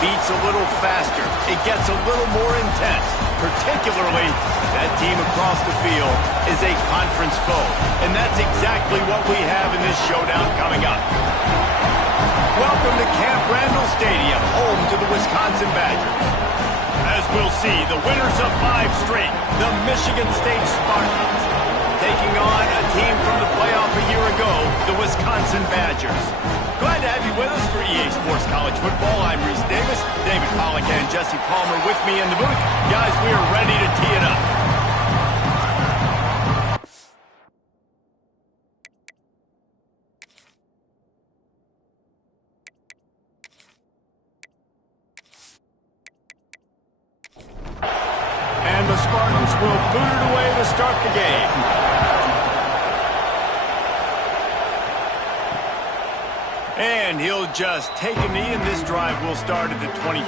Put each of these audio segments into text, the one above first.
beats a little faster. It gets a little more intense. Particularly, that team across the field is a conference foe. And that's exactly what we have in this showdown coming up. Welcome to Camp Randall Stadium, home to the Wisconsin Badgers. As we'll see, the winners of 5 straight, the Michigan State Spartans, taking on a team from the playoff a year ago, the Wisconsin Badgers. Glad to have you with us for EA Sports College Football. I'm Reese Davis, David Pollack and Jesse Palmer with me in the booth. Guys, we are ready to tee it up. And the Spartans will boot it away to start the game. And he'll just take a knee, and this drive will start at the 25.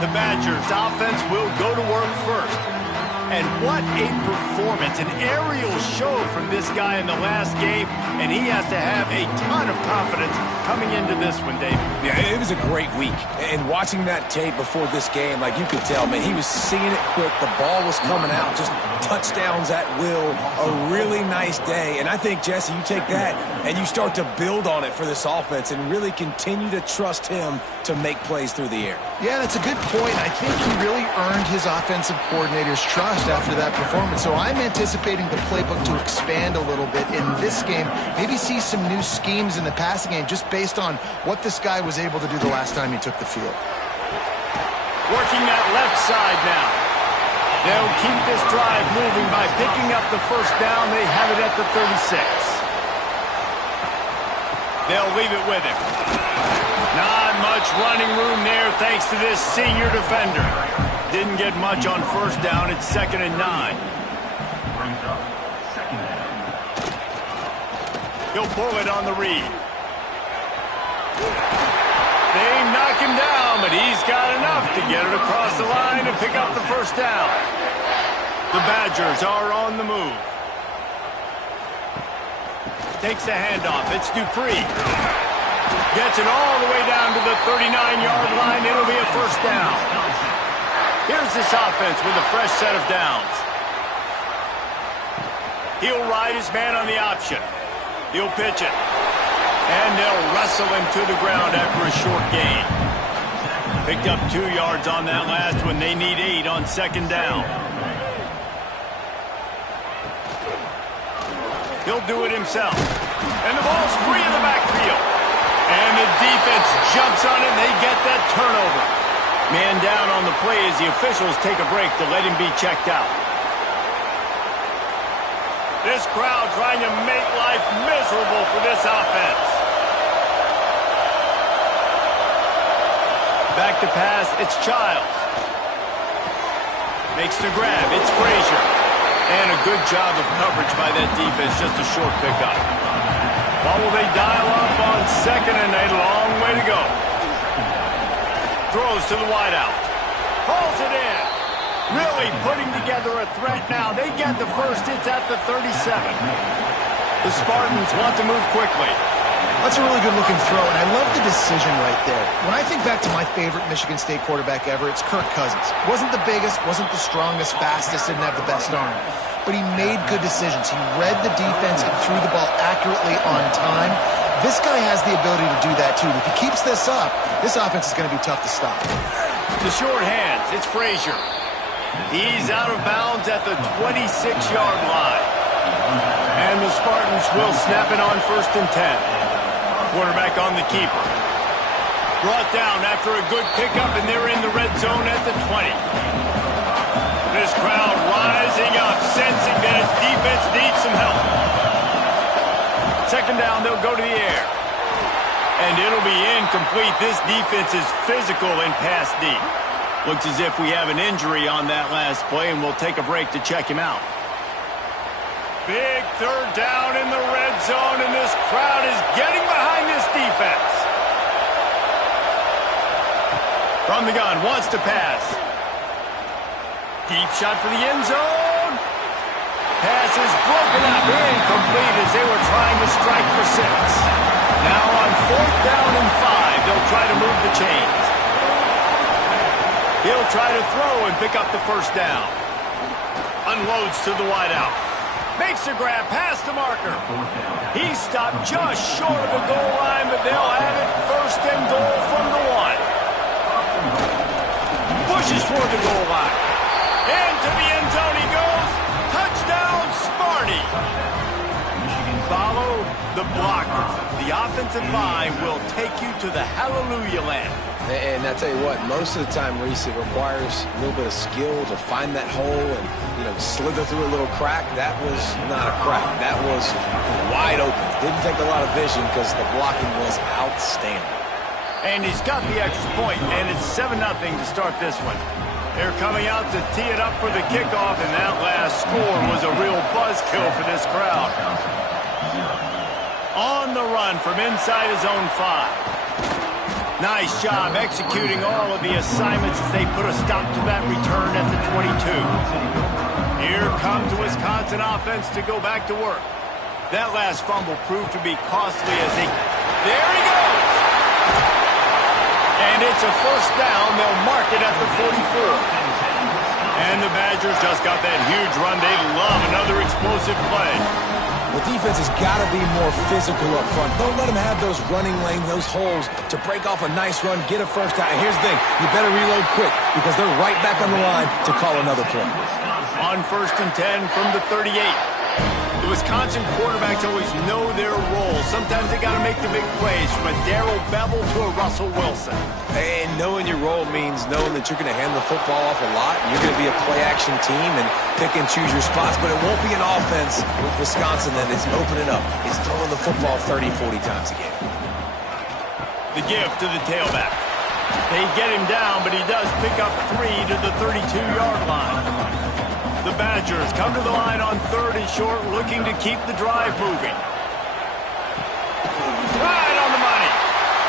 The Badgers' offense will go to work first. And what a performance, an aerial show from this guy in the last game, and he has to have a ton of confidence coming into this one, Dave. Yeah, it was a great week. And watching that tape before this game, like you could tell, man, he was seeing it quick. The ball was coming out, just touchdowns at will. A really nice day. And I think, Jesse, you take that and you start to build on it for this offense and really continue to trust him to make plays through the air. Yeah, that's a good point. I think he really earned his offensive coordinator's trust after that performance. So I'm anticipating the playbook to expand a little bit in this game. Maybe see some new schemes in the passing game just based on what this guy was able to do the last time he took the field. Working that left side now. They'll keep this drive moving by picking up the first down. They have it at the 36. They'll leave it with him. Not much running room there thanks to this senior defender. Didn't get much on first down. It's 2nd and 9. He'll pull it on the read. They knock him down, but he's got enough to get it across the line and pick up the first down. The Badgers are on the move. Takes the handoff. It's Dupree. Gets it all the way down to the 39-yard line. It'll be a first down. Here's this offense with a fresh set of downs. He'll ride his man on the option. He'll pitch it. And they'll wrestle him to the ground after a short gain. Picked up 2 yards on that last one. They need 8 on 2nd down. He'll do it himself. And the ball's free in the backfield. And the defense jumps on it, and they get that turnover. Man down on the play as the officials take a break to let him be checked out. This crowd trying to make life miserable for this offense. Back to pass, it's Childs. Makes the grab, it's Frazier. And a good job of coverage by that defense, just a short pickup. What will they dial up on 2nd and 8? Long way to go. Throws to the wideout. Pulls it in. Really putting together a threat now. They get the first. It's at the 37. The Spartans want to move quickly. That's a really good-looking throw, and I love the decision right there. When I think back to my favorite Michigan State quarterback ever, it's Kirk Cousins. Wasn't the biggest, wasn't the strongest, fastest, didn't have the best arm. But he made good decisions. He read the defense and threw the ball accurately on time. This guy has the ability to do that, too. If he keeps this up, this offense is going to be tough to stop. The short hands, it's Frazier. He's out of bounds at the 26-yard line. And the Spartans will snap it on 1st and 10. Quarterback on the keeper. Brought down after a good pickup, and they're in the red zone at the 20. This crowd rising up, sensing that its defense needs some help. 2nd down, they'll go to the air. And it'll be incomplete. This defense is physical and pass deep. Looks as if we have an injury on that last play, and we'll take a break to check him out. Big 3rd down in the red zone, and this crowd is getting behind this defense. From the gun, wants to pass. Deep shot for the end zone. Pass is broken up, incomplete as they were trying to strike for 6. Now on 4th down and 5, they'll try to move the chains. He'll try to throw and pick up the first down. Unloads to the wideout. Makes a grab past the marker. He's stopped just short of the goal line, but they'll have it first and goal from the 1. Pushes for the goal line. Into the end zone he goes. Touchdown, Smarty. Follow the blockers. The offensive line will take you to the hallelujah land. And I tell you what, most of the time, Reese, it requires a little bit of skill to find that hole and, slither through a little crack. That was not a crack. That was wide open. Didn't take a lot of vision because the blocking was outstanding. And he's got the extra point, and it's 7-0 to start this one. They're coming out to tee it up for the kickoff, and that last score was a real buzzkill for this crowd. On the run from inside his own 5. Nice job executing all of the assignments as they put a stop to that return at the 22. Here comes the Wisconsin offense to go back to work. That last fumble proved to be costly as they... There he goes! And it's a first down. They'll mark it at the 44. And the Badgers just got that huge run. They love another explosive play. The defense has got to be more physical up front. Don't let them have those running lanes, those holes to break off a nice run, get a first down. And here's the thing, you better reload quick because they're right back on the line to call another play. On 1st and 10 from the 38. The Wisconsin quarterbacks always know their role. Sometimes they got to make the big plays, from a Darrell Bevel to a Russell Wilson. And knowing your role means knowing that you're going to hand the football off a lot. You're going to be a play-action team and pick and choose your spots. But it won't be an offense with Wisconsin that is opening up. It's throwing the football 30, 40 times a game. The give to the tailback. They get him down, but he does pick up 3 to the 32-yard line. The Badgers come to the line on 3rd and short, looking to keep the drive moving. Right on the money.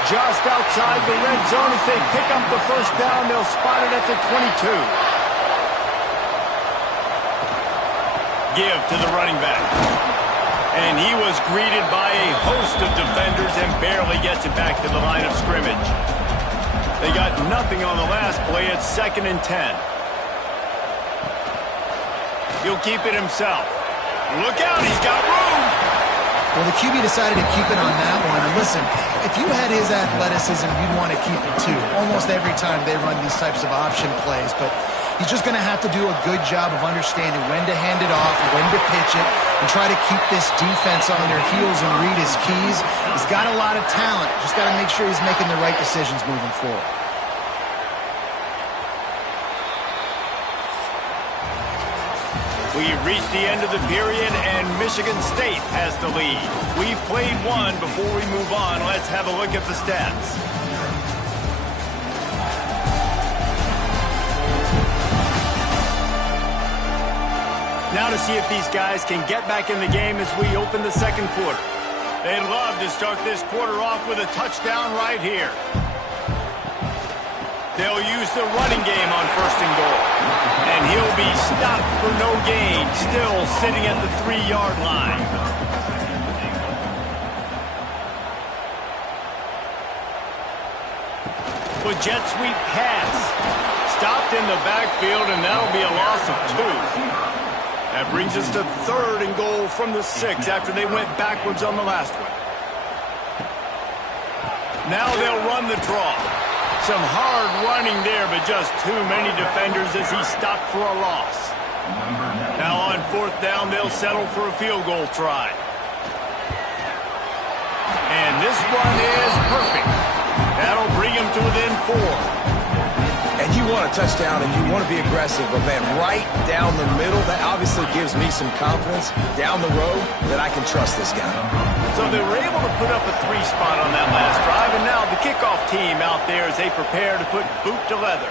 Just outside the red zone as they pick up the first down. They'll spot it at the 22. Give to the running back. And he was greeted by a host of defenders and barely gets it back to the line of scrimmage. They got nothing on the last play. It's 2nd and 10. He'll keep it himself. Look out, he's got room. Well, the QB decided to keep it on that one. And listen, if you had his athleticism, you'd want to keep it too. Almost every time they run these types of option plays. But he's just going to have to do a good job of understanding when to hand it off, when to pitch it, and try to keep this defense on their heels and read his keys. He's got a lot of talent. Just got to make sure he's making the right decisions moving forward. We've reached the end of the period, and Michigan State has the lead. We've played one. Before we move on, let's have a look at the stats. Now to see if these guys can get back in the game as we open the 2nd quarter. They'd love to start this quarter off with a touchdown right here. They'll use the running game on 1st and goal. And he'll be stopped for no gain, still sitting at the 3-yard line. The jet sweep pass. Stopped in the backfield, and that'll be a loss of 2. That brings us to 3rd and goal from the 6 after they went backwards on the last one. Now they'll run the draw. Some hard running there, but just too many defenders as he stopped for a loss. Now on 4th down, they'll settle for a field goal try. And this one is perfect. That'll bring him to within 4. And you want a touchdown and you want to be aggressive, but man, right down the middle, that obviously gives me some confidence down the road that I can trust this guy. So they were able to put up a 3 spot on that last drive, and now the kickoff team out there as they prepare to put boot to leather.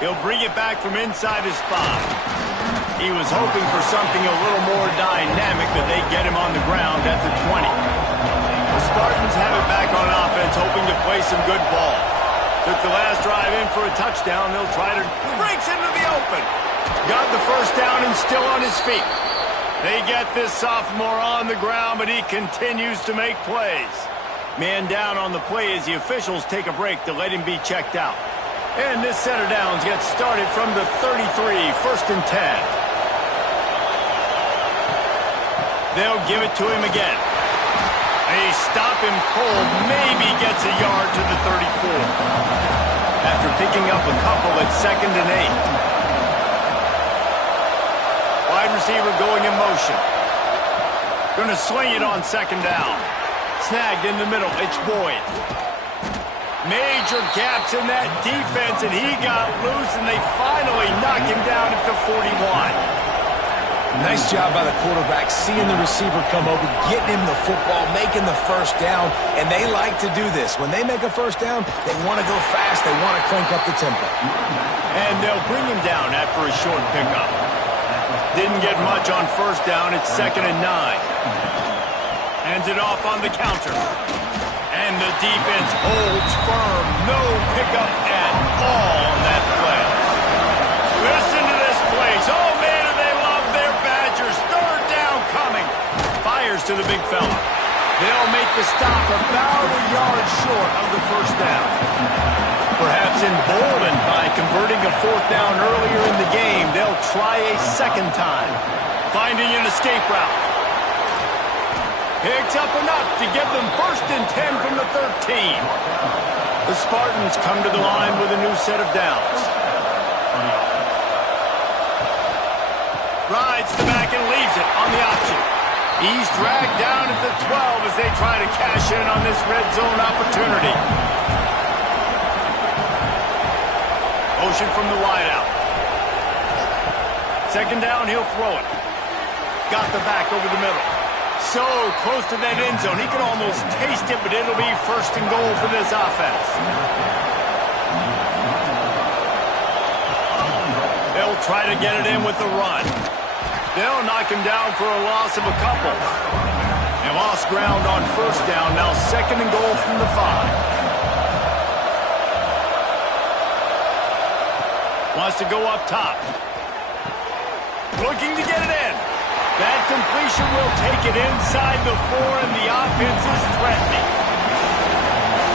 He'll bring it back from inside his 5. He was hoping for something a little more dynamic, but they get him on the ground at the 20. The Spartans have it back on offense, hoping to play some good ball. Took the last drive in for a touchdown. They'll try to... Breaks into the open. Got the first down and still on his feet. They get this sophomore on the ground, but he continues to make plays. Man down on the play as the officials take a break to let him be checked out. And this set of downs gets started from the 33, 1st and 10. They'll give it to him again. They stop him cold, maybe gets a yard to the 34. After picking up a couple at 2nd and 8. Wide receiver going in motion. Going to swing it on 2nd down. Snagged in the middle, it's Boyd. Major gaps in that defense, and he got loose, and they finally knock him down at the 41. Nice job by the quarterback, seeing the receiver come over, getting him the football, making the first down, and they like to do this. When they make a first down, they want to go fast, they want to crank up the tempo. And they'll bring him down after a short pickup. Didn't get much on 1st down, it's 2nd and 9. Hands it off on the counter. And the defense holds firm. No pickup at all on that play. Listen to this place. Oh, man, do they love their Badgers. 3rd down coming. Fires to the big fella. They'll make the stop about a yard short of the 1st down. Perhaps emboldened by converting a 4th down earlier in the game, they'll try a 2nd time. Finding an escape route. Picks up enough to get them 1st and 10 from the 13. The Spartans come to the line with a new set of downs. Rides the back and leaves it on the option. He's dragged down at the 12 as they try to cash in on this red zone opportunity. Motion from the wideout. 2nd down, he'll throw it. Got the back over the middle. So close to that end zone. He can almost taste it, but it'll be 1st and goal for this offense. They'll try to get it in with the run. They'll knock him down for a loss of a couple. They lost ground on 1st down. Now 2nd and goal from the 5. Wants to go up top. Looking to get it in. That completion will take it inside the 4, and the offense is threatening.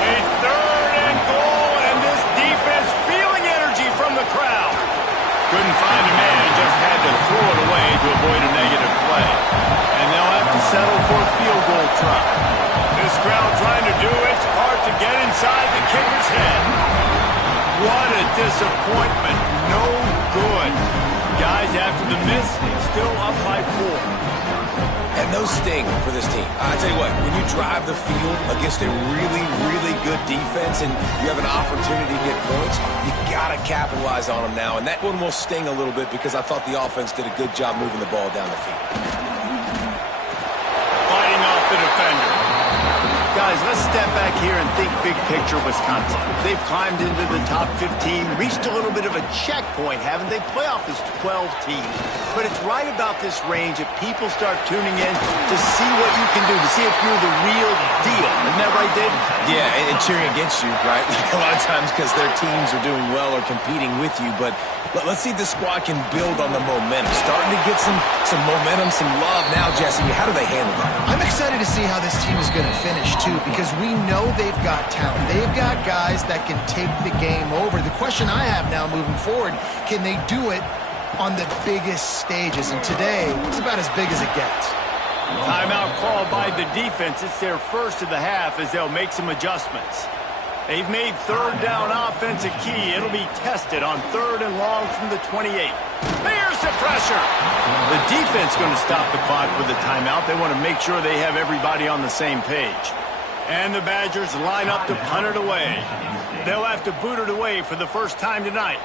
A 3rd and goal, and this defense feeling energy from the crowd. Couldn't find a man, just had to throw it away to avoid a negative play. And they'll have to settle for a field goal try. This crowd trying to do its part to get inside the kicker's head. What a disappointment. No good. Guys, after the miss, still up by 4. And those sting for this team. I tell you what, when you drive the field against a really, really good defense and you have an opportunity to get points, you got to capitalize on them now. And that one will sting a little bit because I thought the offense did a good job moving the ball down the field. Fighting off the defender. Guys, let's step back here and think big picture Wisconsin. They've climbed into the top 15, reached a little bit of a checkpoint, haven't they? Playoff is 12 teams. But it's right about this range that people start tuning in to see what you can do, to see if you're the real deal. Isn't that right, David? Yeah, and cheering against you, right? Like a lot of times because their teams are doing well or competing with you. But let's see if the squad can build on the momentum. Starting to get some momentum, some love now, Jesse. How do they handle that? I'm excited to see how this team is going to finish, too, because we know they've got talent. They've got guys that can take the game over. The question I have now moving forward, can they do it on the biggest stages? And today, it's about as big as it gets. Timeout called by the defense. It's their first of the half as they'll make some adjustments. They've made 3rd down offense a key. It'll be tested on 3rd and long from the 28. There's the pressure. The defense going to stop the clock with a timeout. They want to make sure they have everybody on the same page. And the Badgers line up to punt it away. They'll have to boot it away for the first time tonight.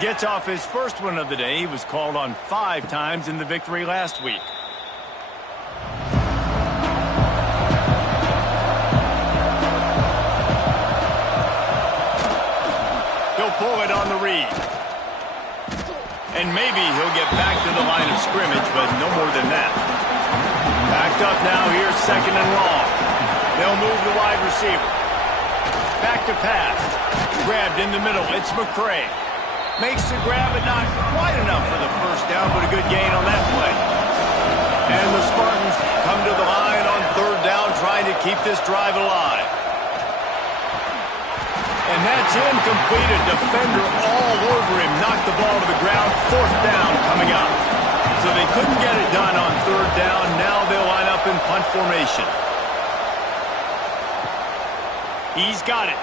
Gets off his first one of the day. He was called on 5 times in the victory last week. He'll pull it on the read. And maybe he'll get back to the line of scrimmage, but no more than that. Backed up now here, 2nd and long. They'll move the wide receiver. Back to pass. Grabbed in the middle. It's McCray. Makes the grab, but not quite enough for the first down, but a good gain on that play. And the Spartans come to the line on 3rd down, trying to keep this drive alive. And that's incomplete. A defender all over him. Knocked the ball to the ground. 4th down coming up. So they couldn't get it done on 3rd down. Now they'll line up in punt formation. He's got it.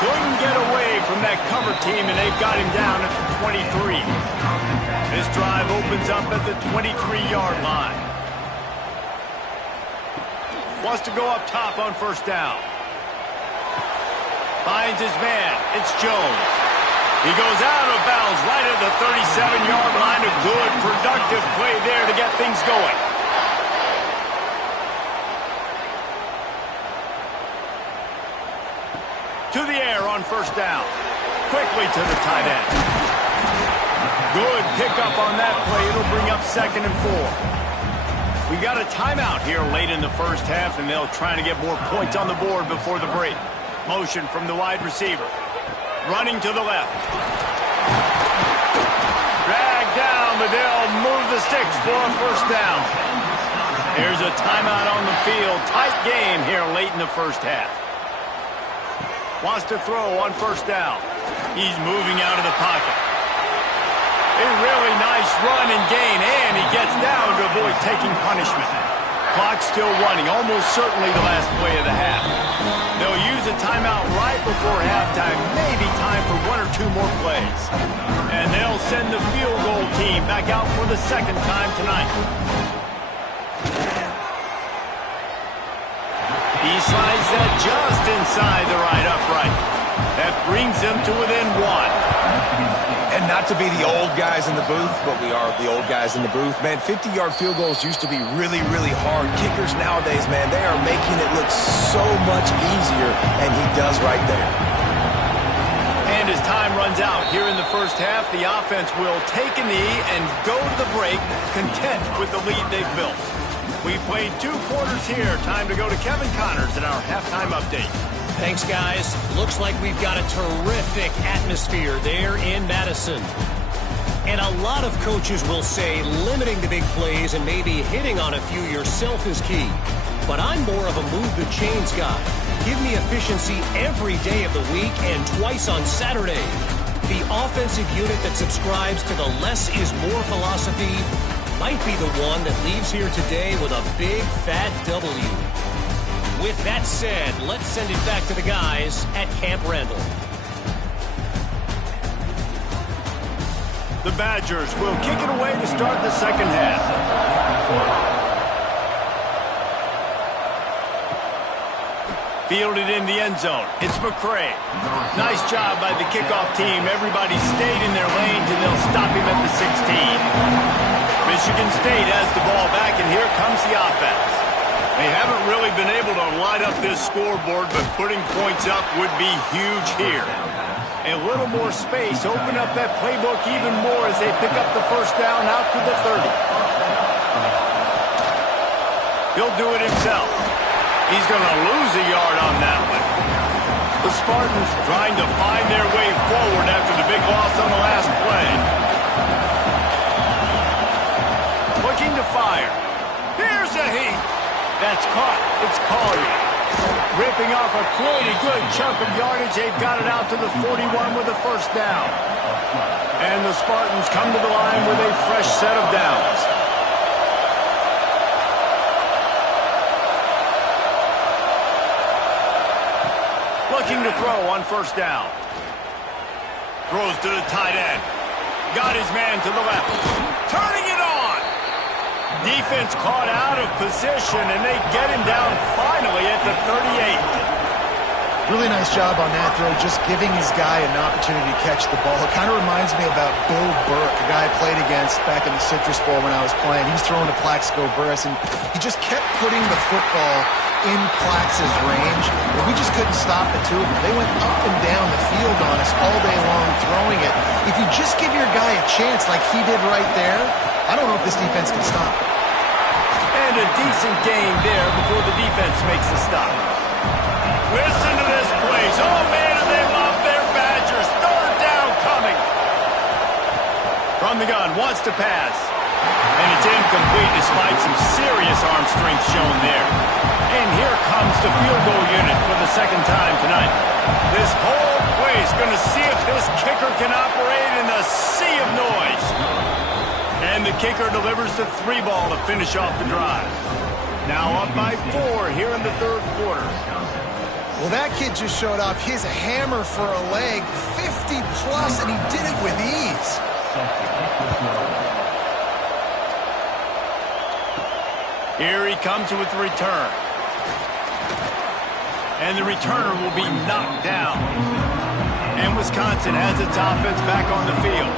Couldn't get away from that cover team, and they've got him down at the 23. This drive opens up at the 23-yard line. Wants to go up top on 1st down. Finds his man. It's Jones. He goes out of bounds right at the 37-yard line. A good, productive play there to get things going. To the air on 1st down. Quickly to the tight end. Good pickup on that play. It'll bring up 2nd and 4. We got a timeout here late in the 1st half, and they'll try to get more points on the board before the break. Motion from the wide receiver. Running to the left. Drag down, but they'll move the sticks for a 1st down. There's a timeout on the field. Tight game here late in the 1st half. Wants to throw on 1st down. He's moving out of the pocket. A really nice run and gain, and he gets down to avoid taking punishment. Clock's still running, almost certainly the last play of the half. They'll use a timeout right before halftime, maybe time for 1 or 2 more plays. And they'll send the field goal team back out for the 2nd time tonight. He slides that just inside the right upright. That brings them to within 1. And not to be the old guys in the booth, but we are the old guys in the booth. Man, 50-yard field goals used to be really, really hard. Kickers nowadays, man, they are making it look so much easier, and he does right there. And as time runs out here in the 1st half, the offense will take a knee and go to the break, content with the lead they've built. We played 2 quarters here. Time to go to Kevin Connors in our halftime update. Thanks, guys. Looks like we've got a terrific atmosphere there in Madison. And a lot of coaches will say limiting the big plays and maybe hitting on a few yourself is key. But I'm more of a move the chains guy. Give me efficiency every day of the week and twice on Saturday. The offensive unit that subscribes to the less is more philosophy might be the one that leaves here today with a big fat W. With that said, let's send it back to the guys at Camp Randall. The Badgers will kick it away to start the 2nd half. Fielded in the end zone. It's McCray. Nice job by the kickoff team. Everybody stayed in their lanes, and they'll stop him at the 16. Michigan State has the ball back, and here comes the offense. They haven't really been able to light up this scoreboard, but putting points up would be huge here. A little more space, open up that playbook even more as they pick up the 1st down out to the 30. He'll do it himself. He's going to lose a yard on that one. The Spartans trying to find their way forward after the big loss on the last play. Looking to fire. Here's a heat. That's caught. It's Collier. Ripping off a pretty good chunk of yardage. They've got it out to the 41 with a 1st down. And the Spartans come to the line with a fresh set of downs. Looking to throw on 1st down. Throws to the tight end. Got his man to the left. Turning it on. Defense caught out of position, and they get him down finally at the 38. Really nice job on that throw, just giving his guy an opportunity to catch the ball. It kind of reminds me about Bill Burke, a guy I played against back in the Citrus Bowl when I was playing. He was throwing to Plaxico Burress, and he just kept putting the football in Plax's range, and we just couldn't stop the two of them. They went up and down the field on us all day long throwing it. If you just give your guy a chance like he did right there, I don't know if this defense can stop it. And a decent gain there before the defense makes the stop. Listen to this place. Oh, man, and they love their Badgers. 3rd down coming. From the gun, wants to pass. And it's incomplete despite some serious arm strength shown there. And here comes the field goal unit for the 2nd time tonight. whole place going to see if this kicker can operate in a sea of noise. And the kicker delivers the 3-ball to finish off the drive. Now up by 4 here in the third quarter. Well, that kid just showed off his hammer for a leg, 50-plus, and he did it with ease. Here he comes with the return. And the returner will be knocked down. And Wisconsin has its offense back on the field.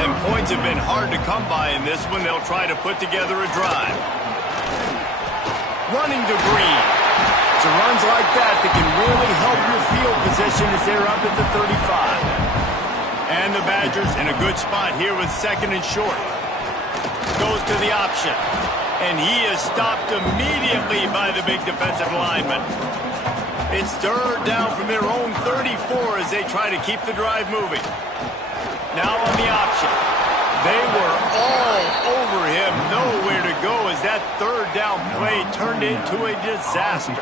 And points have been hard to come by in this one. They'll try to put together a drive. Running to Green. It's runs like that can really help your field position as they're up at the 35. And the Badgers in a good spot here with 2nd and short. Goes to the option. And he is stopped immediately by the big defensive lineman. It's 3rd down from their own 34 as they try to keep the drive moving. Now on the option. They were all over him, nowhere to go as that 3rd down play turned into a disaster.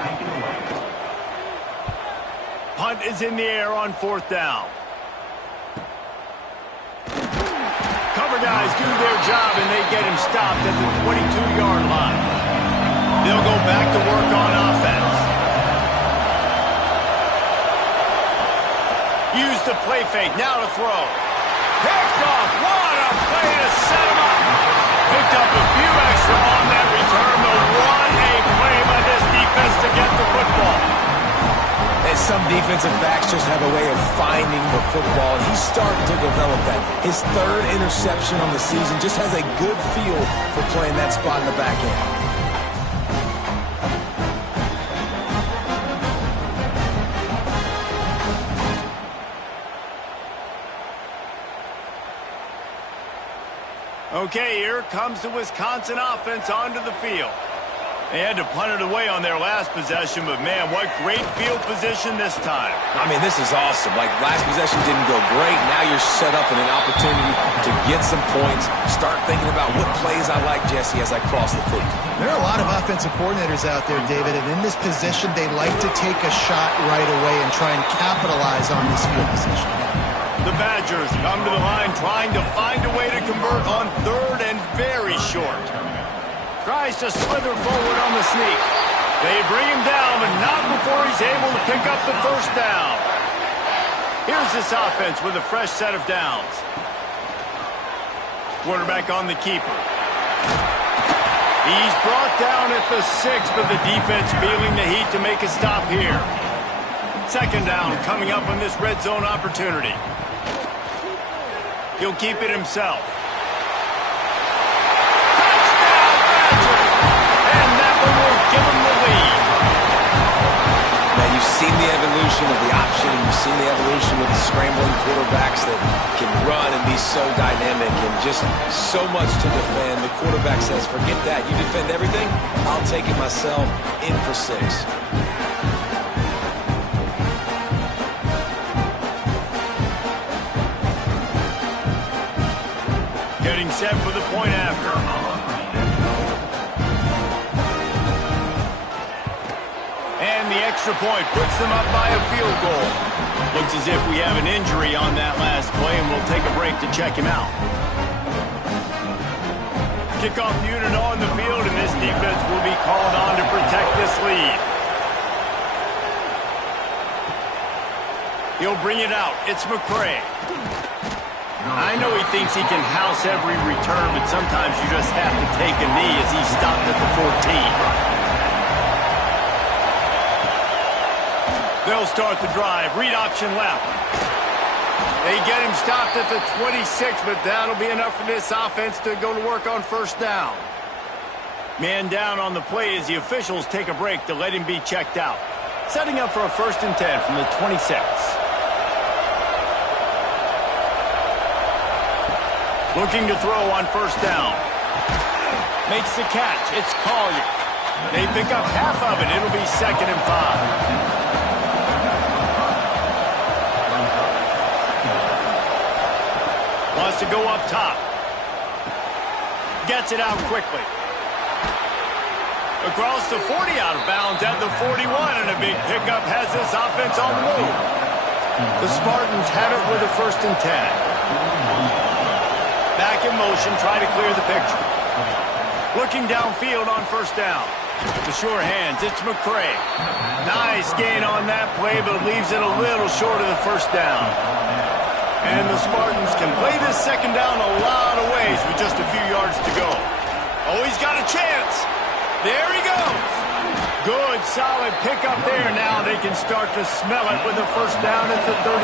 Punt is in the air on 4th down. Cover guys do their job and they get him stopped at the 22-yard line. They'll go back to work on offense. Use the play fake, now to throw. Picked off, what a play to set him up. Picked up a few extra on that return, but what a play by this defense to get the football. And some defensive backs just have a way of finding the football. He's starting to develop that. His 3rd interception on the season just has a good feel for playing that spot in the back end. Okay, here comes the Wisconsin offense onto the field. They had to punt it away on their last possession, but man, what great field position this time. I mean, this is awesome. Like, last possession didn't go great. Now you're set up in an opportunity to get some points. Start thinking about what plays I like, Jesse, as I cross the foot. There are a lot of offensive coordinators out there, David, and in this position, they like to take a shot right away and try and capitalize on this field position. The Badgers come to the line trying to find a way to convert on 3rd and very short. Tries to slither forward on the sneak. They bring him down, but not before he's able to pick up the 1st down. Here's this offense with a fresh set of downs. Quarterback on the keeper. He's brought down at the 6, but the defense feeling the heat to make a stop here. 2nd down coming up on this red zone opportunity. He'll keep it himself. Touchdown, Badgers! And that one will give him the lead. Now, you've seen the evolution of the option, and you've seen the evolution with the scrambling quarterbacks that can run and be so dynamic and just so much to defend. The quarterback says, forget that. You defend everything, I'll take it myself, in for 6. Getting set for the point after. And the extra point puts them up by a field goal. Looks as if we have an injury on that last play, and we'll take a break to check him out. Kickoff unit on the field, and this defense will be called on to protect this lead. He'll bring it out. It's McCray. I know he thinks he can house every return, but sometimes you just have to take a knee as he stopped at the 14. They'll start the drive. Read option left. They get him stopped at the 26, but that'll be enough for this offense to go to work on 1st down. Man down on the play as the officials take a break to let him be checked out. Setting up for a 1st and 10 from the 26. Looking to throw on 1st down. Makes the catch. It's Collier. They pick up half of it. It'll be 2nd and 5. Wants to go up top. Gets it out quickly. Across the 40, out of bounds at the 41, and a big pickup has this offense on the move. The Spartans have it with a 1st and 10. Back in motion, try to clear the picture. Looking downfield on 1st down. The sure hands, it's McCray. Nice gain on that play, but leaves it a little short of the 1st down. And the Spartans can play this 2nd down a lot of ways with just a few yards to go. Oh, he's got a chance. There he goes. Good, solid pickup there. Now they can start to smell it with the 1st down at the 31.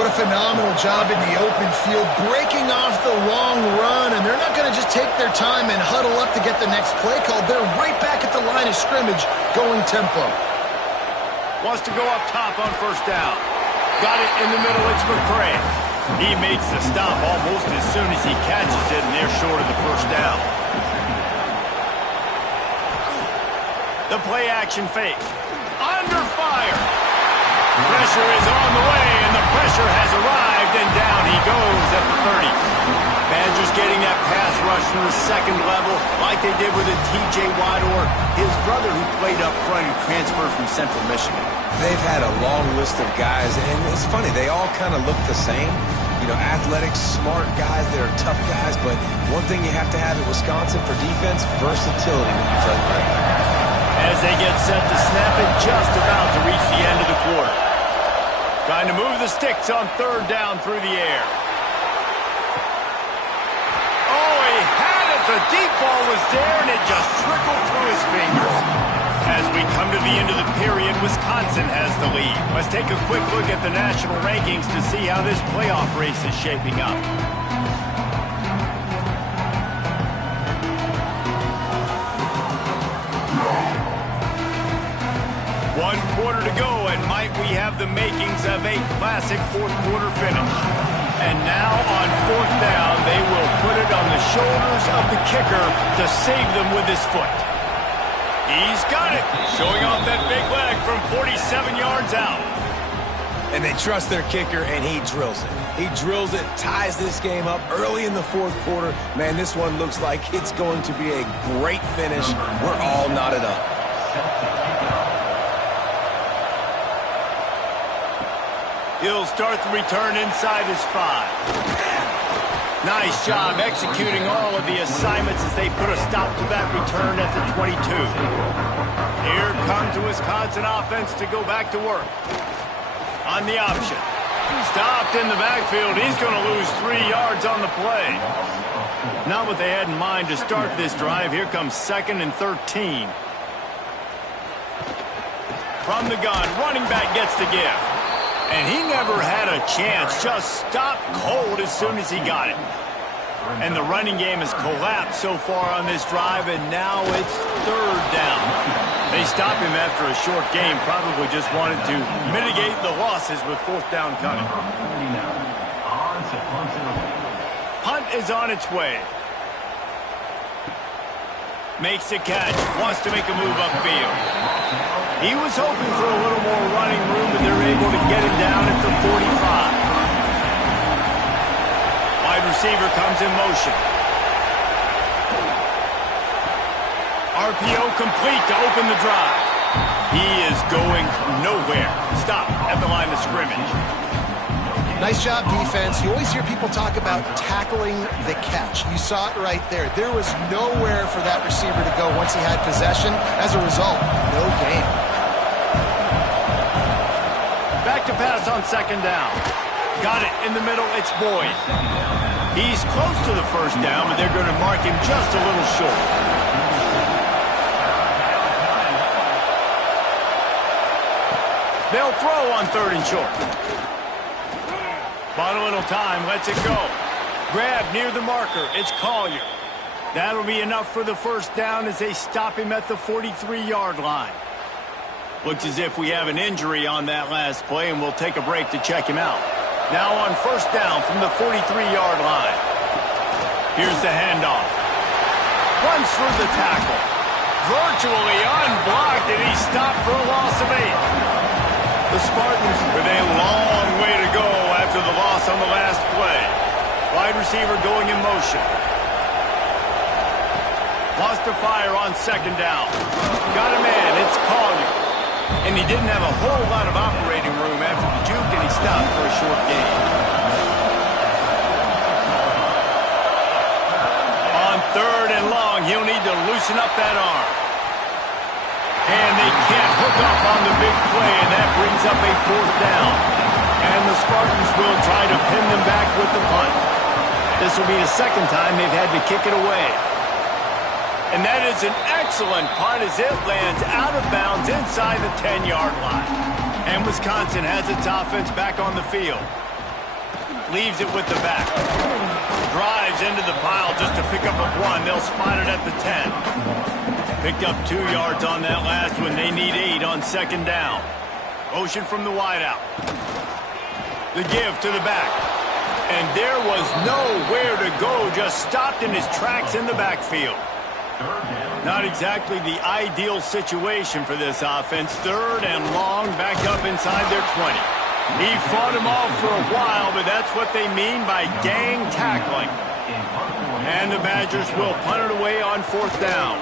What a phenomenal job in the open field, breaking off the long run, and they're not going to just take their time and huddle up to get the next play called. They're right back at the line of scrimmage, going tempo. Wants to go up top on 1st down. Got it in the middle, it's McCray. He makes the stop almost as soon as he catches it, and they're short of the 1st down. The play action fake. Under fire. Pressure is on the way, and the pressure has arrived, and down he goes at the 30. Badgers getting that pass rush from the 2nd level like they did with a T.J. Watt or his brother who played up front and transferred from Central Michigan. They've had a long list of guys, and it's funny, they all kind of look the same. You know, athletic, smart guys, they're tough guys, but one thing you have to have at Wisconsin for defense, versatility when you play right back. As they get set to snap it, just about to reach the end of the quarter. Trying to move the sticks on 3rd down through the air. Oh, he had it. The deep ball was there, and it just trickled through his fingers. As we come to the end of the period, Wisconsin has the lead. Let's take a quick look at the national rankings to see how this playoff race is shaping up. One quarter to go, and might we have the makings of a classic 4th quarter finish. And now on 4th down, they will put it on the shoulders of the kicker to save them with his foot. He's got it, showing off that big leg from 47 yards out. And they trust their kicker, and he drills it. He drills it, ties this game up early in the 4th quarter. Man, this one looks like it's going to be a great finish. We're all knotted up. He'll start the return inside his 5. Nice job executing all of the assignments as they put a stop to that return at the 22. Here comes the Wisconsin offense to go back to work. On the option. Stopped in the backfield. He's going to lose 3 yards on the play. Not what they had in mind to start this drive. Here comes 2nd and 13. From the gun, running back gets the give. And he never had a chance, just stopped cold as soon as he got it. And the running game has collapsed so far on this drive, and now it's 3rd down. They stopped him after a short game, probably just wanted to mitigate the losses with 4th down coming. Punt is on its way. Makes the catch, wants to make a move upfield. He was hoping for a little more running room, but they're able to get him down at the 45. Wide receiver comes in motion. RPO complete to open the drive. He is going nowhere. Stop at the line of scrimmage. Nice job, defense. You always hear people talk about tackling the catch. You saw it right there. There was nowhere for that receiver to go once he had possession. As a result, no gain. Back to pass on 2nd down. Got it in the middle. It's Boyd. He's close to the 1st down, but they're going to mark him just a little short. They'll throw on 3rd and short. Bought a little time, lets it go. Grab near the marker, it's Collier. That'll be enough for the 1st down as they stop him at the 43-yard line. Looks as if we have an injury on that last play, and we'll take a break to check him out. Now on 1st down from the 43-yard line. Here's the handoff. Runs through the tackle. Virtually unblocked, and he's stopped for a loss of 8. The Spartans with a long way to go after the loss on the last play. Wide receiver going in motion. Lost to fire on 2nd down. Got a man, it's Collier. And he didn't have a whole lot of operating room after the juke, and he stopped for a short gain. On 3rd and long, he'll need to loosen up that arm. And they can't hook up on the big play, and that brings up a 4th down. And the Spartans will try to pin them back with the punt. This will be the 2nd time they've had to kick it away. And that is an excellent punt as it lands out of bounds inside the 10-yard line. And Wisconsin has its offense back on the field. Leaves it with the back. Drives into the pile just to pick up a 1. They'll spot it at the 10. Picked up 2 yards on that last one. They need 8 on 2nd down. Motion from the wideout. The give to the back. And there was nowhere to go. Just stopped in his tracks in the backfield. Not exactly the ideal situation for this offense. 3rd and long, back up inside their 20. He fought him off for a while, but that's what they mean by gang tackling. And the Badgers will punt it away on 4th down.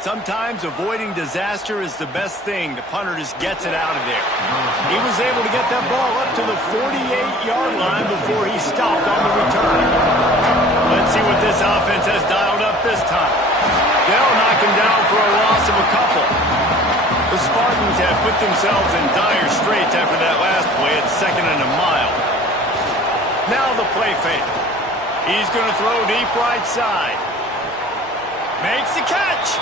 Sometimes avoiding disaster is the best thing. The punter just gets it out of there. He was able to get that ball up to the 48-yard line before he stopped on the return. Let's see what this offense has dialed up this time. They'll knock him down for a loss of a couple. The Spartans have put themselves in dire straits after that last play at 2nd and a mile. Now the play fake. He's going to throw deep right side. Makes the catch.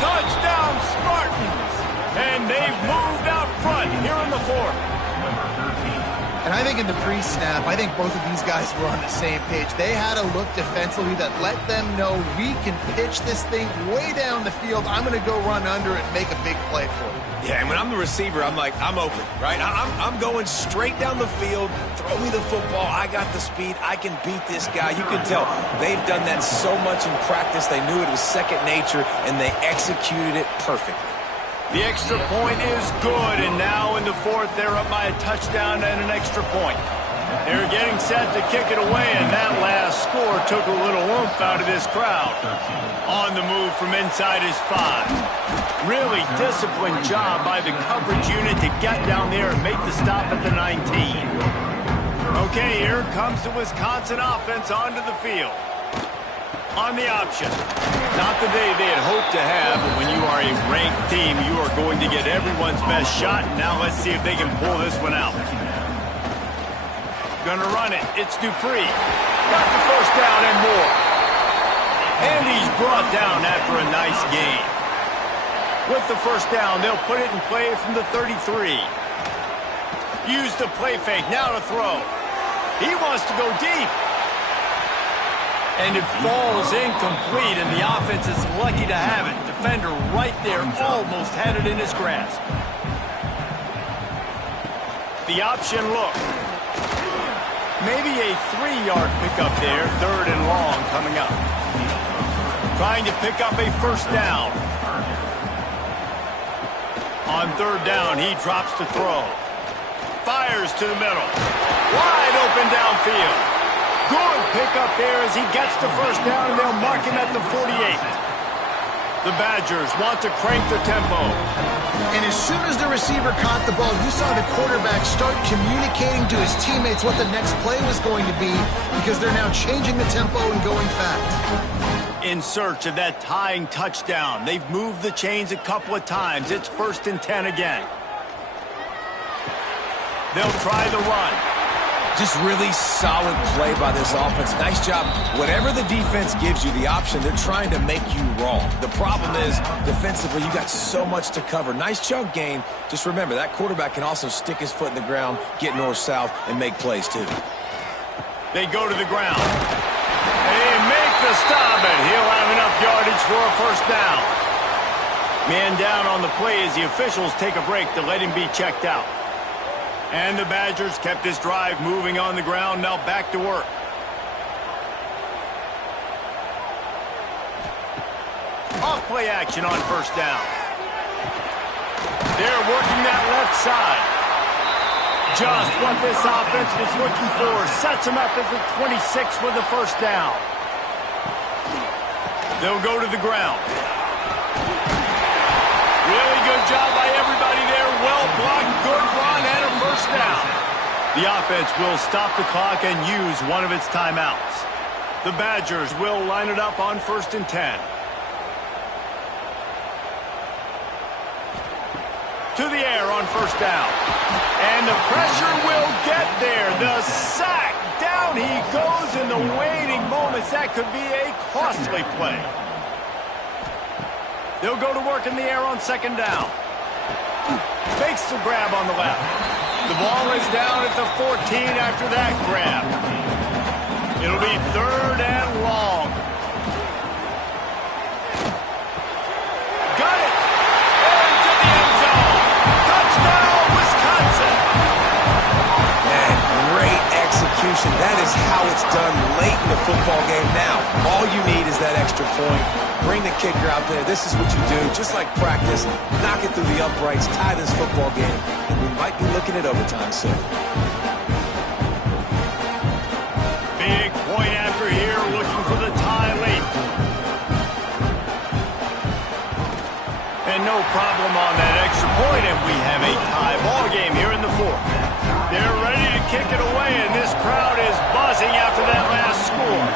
Touchdown Spartans. And they've moved out front here in the 4th. And I think in the pre-snap, I think both of these guys were on the same page. They had a look defensively that let them know we can pitch this thing way down the field. I'm going to go run under it and make a big play for it. Yeah, and when I'm the receiver, I'm like, I'm open, right? I'm going straight down the field. Throw me the football. I got the speed. I can beat this guy. You can tell they've done that so much in practice. They knew it was second nature, and they executed it perfectly. The extra point is good, and now in the 4th, they're up by a touchdown and an extra point. They're getting set to kick it away, and that last score took a little oomph out of this crowd. On the move from inside his 5. Really disciplined job by the coverage unit to get down there and make the stop at the 19. Okay, here comes the Wisconsin offense onto the field. On the option. Not the day they had hoped to have, but when you are a ranked team, you are going to get everyone's best shot. Now let's see if they can pull this one out. Gonna run it. It's Dupree. Got the 1st down and more. And he's brought down after a nice gain. With the 1st down, they'll put it in play from the 33. Use the play fake. Now to throw. He wants to go deep. And it falls incomplete, and the offense is lucky to have it. Defender right there almost had it in his grasp. The option look. Maybe a 3-yard pickup there. 3rd and long coming up. Trying to pick up a 1st down. On 3rd down, he drops to throw. Fires to the middle. Wide open downfield. Good pickup there as he gets the 1st down, and they'll mark him at the 48. The Badgers want to crank the tempo. And as soon as the receiver caught the ball, you saw the quarterback start communicating to his teammates what the next play was going to be, because they're now changing the tempo and going fast. In search of that tying touchdown. They've moved the chains a couple of times. It's 1st and 10 again. They'll try the run. Just really solid play by this offense. Nice job. Whatever the defense gives you the option, they're trying to make you wrong. The problem is, defensively, you got so much to cover. Nice chunk gain. Just remember, that quarterback can also stick his foot in the ground, get north-south, and make plays, too. They go to the ground. They make the stop, and he'll have enough yardage for a 1st down. Man down on the play as the officials take a break to let him be checked out. And the Badgers kept this drive moving on the ground, now back to work. Off play action on 1st down. They're working that left side. Just what this offense was looking for. Sets them up at the 26 with the 1st down. They'll go to the ground. Really good job by everybody there The offense will stop the clock and use one of its timeouts. The Badgers will line it up on 1st and 10. To the air on 1st down. And the pressure will get there. The sack. Down he goes in the waiting moments. That could be a costly play. They'll go to work in the air on 2nd down. Fakes the grab on the left. The ball is down at the 14 after that grab. It'll be 3rd and long. Got it! Into the end zone. Touchdown, Wisconsin! Man, great execution. That is how it's done late in the football game. Now, all you need is that extra point. Bring the kicker out there. This is what you do. Just like practice, knock it through the uprights, tie this football game. We might be looking at overtime soon. Big point after here, looking for the tie late. And no problem on that extra point, and we have a tie ball game here in the 4th. They're ready to kick it away, and this crowd is buzzing after that last score.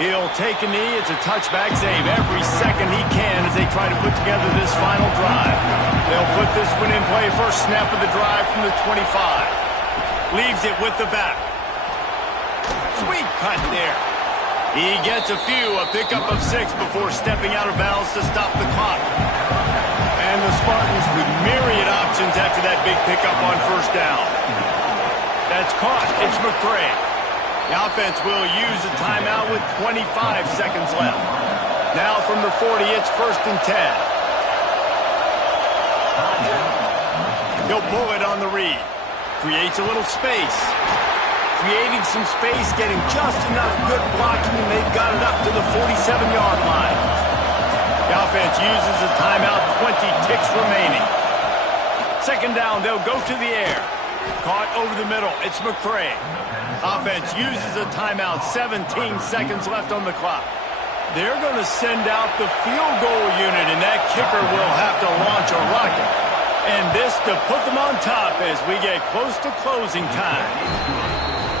He'll take a knee. It's a touchback save every second he can as they try to put together this final drive. They'll put this one in play first snap of the drive from the 25. Leaves it with the back. Sweet cut there. He gets a pickup of 6 before stepping out of bounds to stop the clock. And the Spartans with myriad options after that big pickup on 1st down. That's caught. It's McCray. The offense will use a timeout with 25 seconds left. Now from the 40, it's 1st and 10. He'll pull it on the read. Creates a little space. Creating some space, getting just enough good blocking, and they've got it up to the 47-yard line. The offense uses a timeout, 20 ticks remaining. 2nd down, they'll go to the air. Caught over the middle, it's McCray. Offense uses a timeout, 17 seconds left on the clock. They're going to send out the field goal unit, and that kicker will have to launch a rocket. And this to put them on top as we get close to closing time.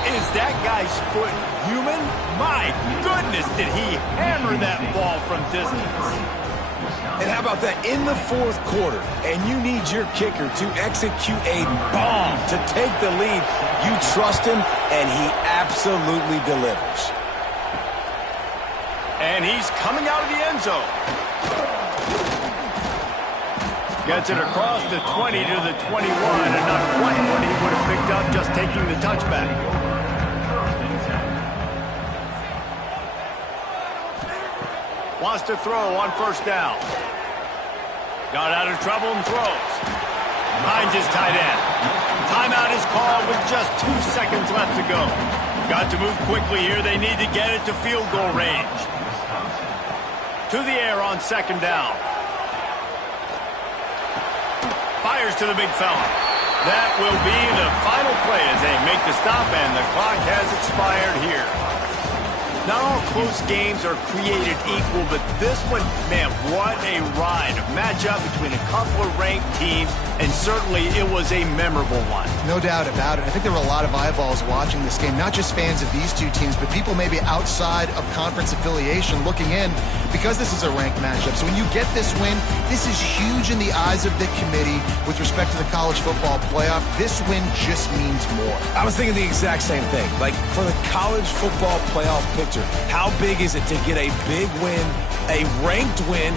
Is that guy's foot human? My goodness, did he hammer that ball from distance. And how about that in the 4th quarter, and you need your kicker to execute a bomb to take the lead. You trust him, and he absolutely delivers. And he's coming out of the end zone. Gets it across the 20 to the 21, and not quite what he would have picked up just taking the touchback. Wants to throw on 1st down. Got out of trouble and throws. Finds his tight end. Timeout is called with just 2 seconds left to go. Got to move quickly here. They need to get it to field goal range. To the air on 2nd down. Fires to the big fella. That will be the final play as they make the stop, and the clock has expired here. Not all close games are created equal, but this one, man, what a ride. A matchup between a couple of ranked teams, and certainly it was a memorable one. No doubt about it. I think there were a lot of eyeballs watching this game, not just fans of these two teams, but people maybe outside of conference affiliation looking in because this is a ranked matchup. So when you get this win, this is huge in the eyes of the committee with respect to the college football playoff. This win just means more. I was thinking the exact same thing. Like, for the college football playoff picture, how big is it to get a big win, a ranked win?